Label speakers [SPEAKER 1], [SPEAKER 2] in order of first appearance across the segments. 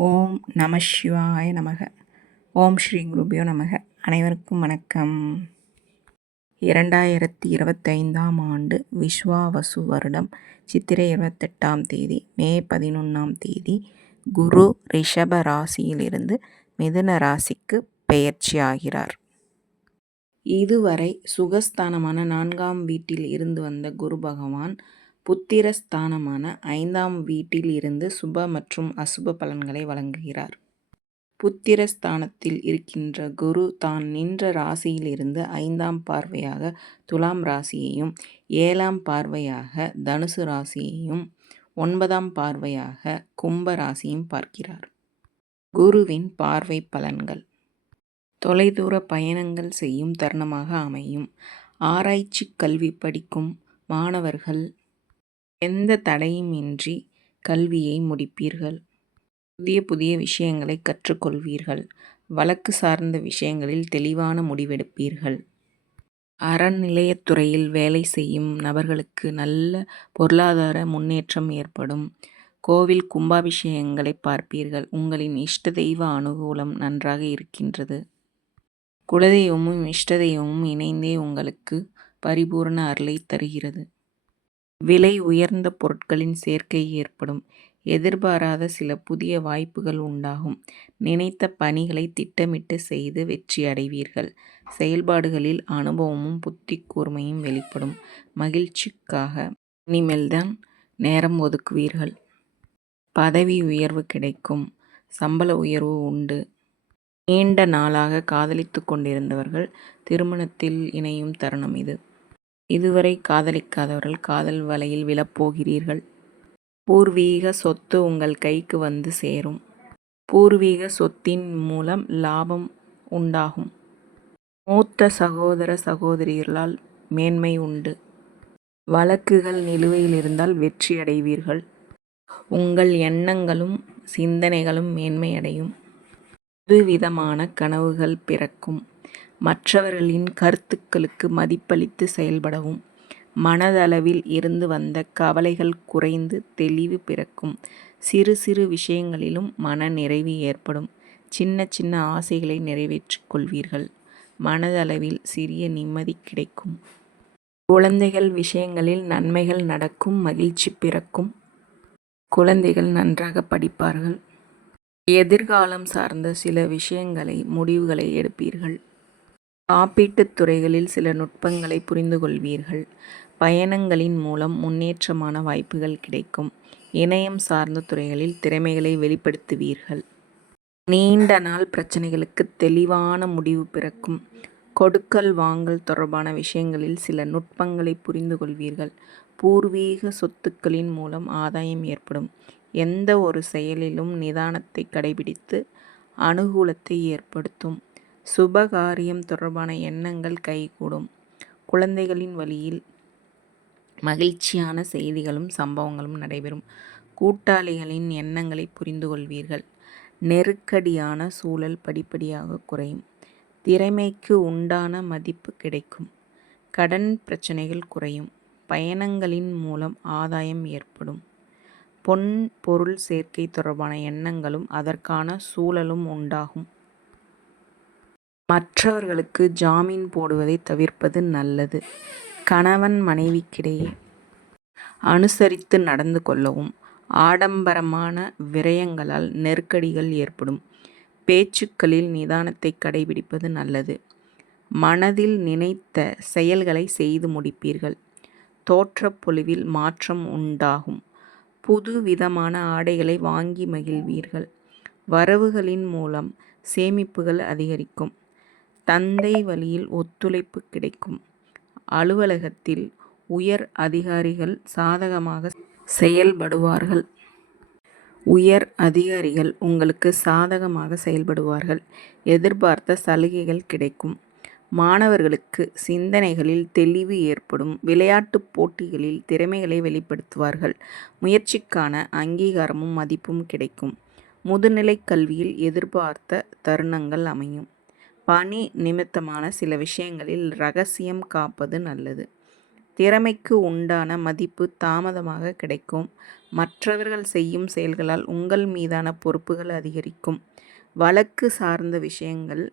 [SPEAKER 1] ஓம் நம சிவாய நமக. ஓம் ஸ்ரீ குருபியோ நமக. அனைவருக்கும் வணக்கம். இரண்டாயிரத்தி இருபத்தைந்தாம் ஆண்டு விஸ்வாவசு வருடம் சித்திரை இருபத்தெட்டாம் தேதி மே பதினொன்றாம் தேதி குரு ரிஷப ராசியிலிருந்து மிதுன ராசிக்கு பெயர்ச்சி ஆகிறார். இதுவரை சுகஸ்தானமான நான்காம் வீட்டில் இருந்து வந்த குரு பகவான் புத்திரஸ்தானமான ஐந்தாம் வீட்டில் இருந்து சுப மற்றும் அசுப பலன்களை வழங்குகிறார். புத்திரஸ்தானத்தில் இருக்கின்ற குரு தான் நின்ற ராசியிலிருந்து ஐந்தாம் பார்வையாக துலாம் ராசியையும் ஏழாம் பார்வையாக தனுசு ராசியையும் ஒன்பதாம் பார்வையாக கும்ப ராசியும் பார்க்கிறார். குருவின் பார்வை பலன்கள் தொலைதூர பயணங்கள் செய்யும் தருணமாக அமையும். ஆராய்ச்சி கல்வி படிக்கும் மாணவர்கள் எந்த தடையுமின்றி கல்வியை முடிப்பீர்கள். புதிய புதிய விஷயங்களை கற்றுக்கொள்வீர்கள். வழக்கு சார்ந்த விஷயங்களில் தெளிவான முடிவெடுப்பீர்கள். அறநிலையத்துறையில் வேலை செய்யும் நபர்களுக்கு நல்ல பொருளாதார முன்னேற்றம் ஏற்படும். கோவில் கும்பாபிஷேகங்களை பார்ப்பீர்கள். உங்களின் இஷ்ட தெய்வ அனுகூலம் நன்றாக இருக்கின்றது. குலதெய்வமும் இஷ்ட தெய்வமும் இணைந்தே உங்களுக்கு பரிபூரண அருளை தருகிறது. விலை உயர்ந்த பொருட்களின் சேர்க்கை ஏற்படும். எதிர்பாராத சில புதிய வாய்ப்புகள் உண்டாகும். நினைத்த பணிகளை திட்டமிட்டு செய்து வெற்றி அடைவீர்கள். செயல்பாடுகளில் அனுபவமும் புத்தி கூர்மையும் வெளிப்படும். மகிழ்ச்சிக்காக இனிமேல்தான் நேரம் ஒதுக்குவீர்கள். பதவி உயர்வு கிடைக்கும். சம்பள உயர்வு உண்டு. நீண்ட நாளாக காதலித்து கொண்டிருந்தவர்கள் திருமணத்தில் இணையும் தருணம் இது. இதுவரை காதலிக்காதவர்கள் காதல் வலையில் விழப்போகிறீர்கள். பூர்வீக சொத்து உங்கள் கைக்கு வந்து சேரும். பூர்வீக சொத்தின் மூலம் லாபம் உண்டாகும். மூத்த சகோதர சகோதரிகளால் மேன்மை உண்டு. வழக்குகள் நிலுவையில் இருந்தால் வெற்றி அடைவீர்கள். உங்கள் எண்ணங்களும் சிந்தனைகளும் மேன்மையடையும். புதுவிதமான கனவுகள் பிறக்கும். மற்றவர்களின் கருத்துக்களுக்கு மதிப்பளித்து செயல்படவும். மனதளவில் இருந்து வந்த கவலைகள் குறைந்து தெளிவு பிறக்கும். சிறு சிறு விஷயங்களிலும் மன நிறைவு ஏற்படும். சின்ன சின்ன ஆசைகளை நிறைவேற்றிக் கொள்வீர்கள். மனதளவில் சிறிய நிம்மதி கிடைக்கும். குழந்தைகள் விஷயங்களில் நன்மைகள் நடக்கும் மகிழ்ச்சி பிறக்கும். குழந்தைகள் நன்றாக படிப்பார்கள். எதிர்காலம் சார்ந்த சில விஷயங்களை முடிவுகளை எடுப்பீர்கள். காப்பீட்டுத் துறைகளில் சில நுட்பங்களை புரிந்து கொள்வீர்கள். பயணங்களின் மூலம் முன்னேற்றமான வாய்ப்புகள் கிடைக்கும். இணையம் சார்ந்த துறைகளில் திறமைகளை வெளிப்படுத்துவீர்கள். நீண்ட நாள் பிரச்சனைகளுக்கு தெளிவான முடிவு பிறக்கும். கொடுக்கல் வாங்கல் தொடர்பான விஷயங்களில் சில நுட்பங்களை புரிந்து கொள்வீர்கள். பூர்வீக சொத்துக்களின் மூலம் ஆதாயம் ஏற்படும். எந்த ஒரு செயலிலும் நிதானத்தை கடைபிடித்து அனுகூலத்தை ஏற்படுத்தும். சுபகாரியம் தொடர்பான எண்ணங்கள் கைகூடும். குழந்தைகளின் வழியில் மகிழ்ச்சியான செய்திகளும் சம்பவங்களும் நடைபெறும். கூட்டாளிகளின் எண்ணங்களை புரிந்து கொள்வீர்கள். நெருக்கடியான சூழல் படிப்படியாக குறையும். திறமைக்கு உண்டான மதிப்பு கிடைக்கும். கடன் பிரச்சனைகள் குறையும். பயணங்களின் மூலம் ஆதாயம் ஏற்படும். பொன் பொருள் சேர்க்கை தொடர்பான எண்ணங்களும் அதற்கான சூழலும் உண்டாகும். மற்றவர்களுக்கு ஜாமீன் போடுவதை தவிர்ப்பது நல்லது. கணவன் மனைவிக்கிடையே அனுசரித்து நடந்து கொள்ளவும். ஆடம்பரமான விரயங்களால் நெருக்கடிகள் ஏற்படும். பேச்சுக்களில் நிதானத்தை கடைபிடிப்பது நல்லது. மனதில் நினைத்த செயல்களை செய்து முடிப்பீர்கள். தோற்றப்பொழிவில் மாற்றம் உண்டாகும். புது விதமான ஆடைகளை வாங்கி மகிழ்வீர்கள். வரவுகளின் மூலம் சேமிப்புகள் அதிகரிக்கும். தந்தை வழியில் ஒத்துழைப்பு கிடைக்கும். அலுவலகத்தில் உயர் அதிகாரிகள் சாதகமாக செயல்படுவார்கள். உயர் அதிகாரிகள் உங்களுக்கு சாதகமாக செயல்படுவார்கள். எதிர்பார்த்த சலுகைகள் கிடைக்கும். மாணவர்களுக்கு சிந்தனைகளில் தெளிவு ஏற்படும். விளையாட்டுப் போட்டிகளில் திறமைகளை வெளிப்படுத்துவார்கள். முயற்சிக்கான அங்கீகாரமும் மதிப்பும் கிடைக்கும். முதுநிலைக் கல்வியில் எதிர்பார்த்த தருணங்கள் அமையும். பணி நிமித்தமான சில விஷயங்களில் ரகசியம் காப்பது நல்லது. திறமைக்கு உண்டான மதிப்பு தாமதமாக கிடைக்கும். மற்றவர்கள் செய்யும் செயல்களால் உங்கள் மீதான பொறுப்புகள் அதிகரிக்கும் வழக்கு சார்ந்த விஷயங்கள்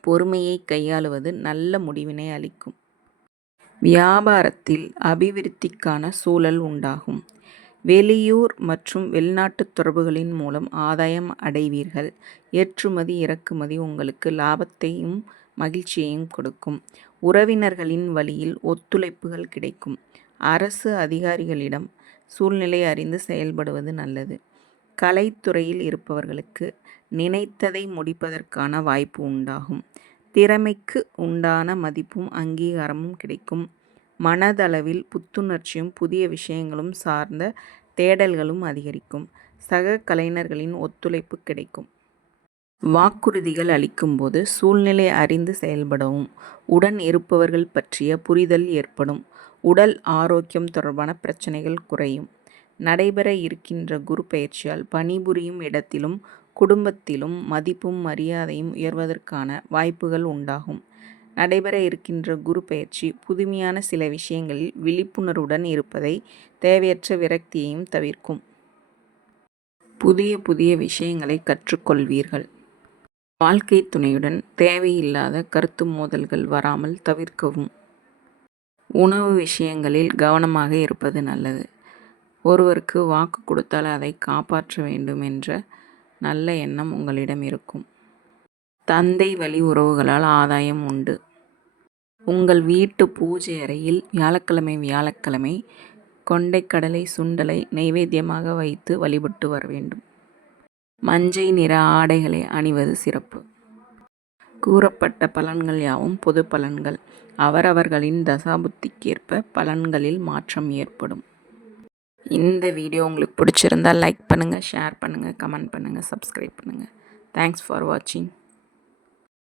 [SPEAKER 1] பொறுமையை கையாளுவது நல்ல முடிவினை அளிக்கும் வியாபாரத்தில் அபிவிருத்திக்கான சூழல் உண்டாகும் வெளியூர் மற்றும் வெளிநாட்டு தொடர்புகளின் மூலம் ஆதாயம் அடைவீர்கள். ஏற்றுமதி இறக்குமதி உங்களுக்கு லாபத்தையும் மகிழ்ச்சியையும் கொடுக்கும். உறவினர்களின் வழியில் ஒத்துழைப்புகள் கிடைக்கும். அரசு அதிகாரிகளிடம் சூழ்நிலை அறிந்து செயல்படுவது நல்லது. கலைத்துறையில் இருப்பவர்களுக்கு நினைத்ததை முடிப்பதற்கான வாய்ப்பு உண்டாகும். திறமைக்கு உண்டான மதிப்பும் அங்கீகாரமும் கிடைக்கும். மனதளவில் புத்துணர்ச்சியும் புதிய விஷயங்களும் சார்ந்த தேடல்களும் அதிகரிக்கும். சக கலைஞர்களின் ஒத்துழைப்பு கிடைக்கும். வாக்குறுதிகள் அளிக்கும்போது சூழ்நிலை அறிந்து செயல்படவும் உடன் இருப்பவர்கள் பற்றிய புரிதல் ஏற்படும் உடல் ஆரோக்கியம் தொடர்பான பிரச்சனைகள் குறையும். நடைபெற இருக்கின்ற குரு பயிற்சியால் பணிபுரியும் இடத்திலும் குடும்பத்திலும் மதிப்பும் மரியாதையும் உயர்வதற்கான வாய்ப்புகள் உண்டாகும். நடைபெற இருக்கின்ற குரு பயிற்சி புதுமையான சில விஷயங்களில் விழிப்புணர்வுடன் இருப்பதை தேவையற்ற விரக்தியையும் தவிர்க்கும். புதிய புதிய விஷயங்களை கற்றுக்கொள்வீர்கள். வாழ்க்கை துணையுடன் தேவையில்லாத கருத்து மோதல்கள் வராமல் தவிர்க்கவும். உணவு விஷயங்களில் கவனமாக இருப்பது நல்லது. ஒருவருக்கு வாக்கு கொடுத்தால் அதை காப்பாற்ற வேண்டும் என்ற நல்ல எண்ணம் உங்களிடம் இருக்கும். தந்தை வழி உறவுகளால் ஆதாயம் உண்டு. உங்கள் வீட்டு பூஜை அறையில் வியாழக்கிழமை வியாழக்கிழமை கொண்டைக்கடலை சுண்டலை நைவேத்தியமாக வைத்து வழிபட்டு வர வேண்டும். மஞ்சை நிற ஆடைகளை அணிவது சிறப்பு. கூறப்பட்ட பலன்கள் யாவும் பொது பலன்கள். அவரவர்களின் தசாபுத்திக்கேற்ப பலன்களில் மாற்றம் ஏற்படும். இந்த வீடியோ உங்களுக்கு பிடிச்சிருந்தால் லைக் பண்ணுங்கள் ஷேர் பண்ணுங்கள் கமெண்ட் பண்ணுங்கள் சப்ஸ்கிரைப் பண்ணுங்கள் தேங்க்ஸ் ஃபார் வாட்சிங்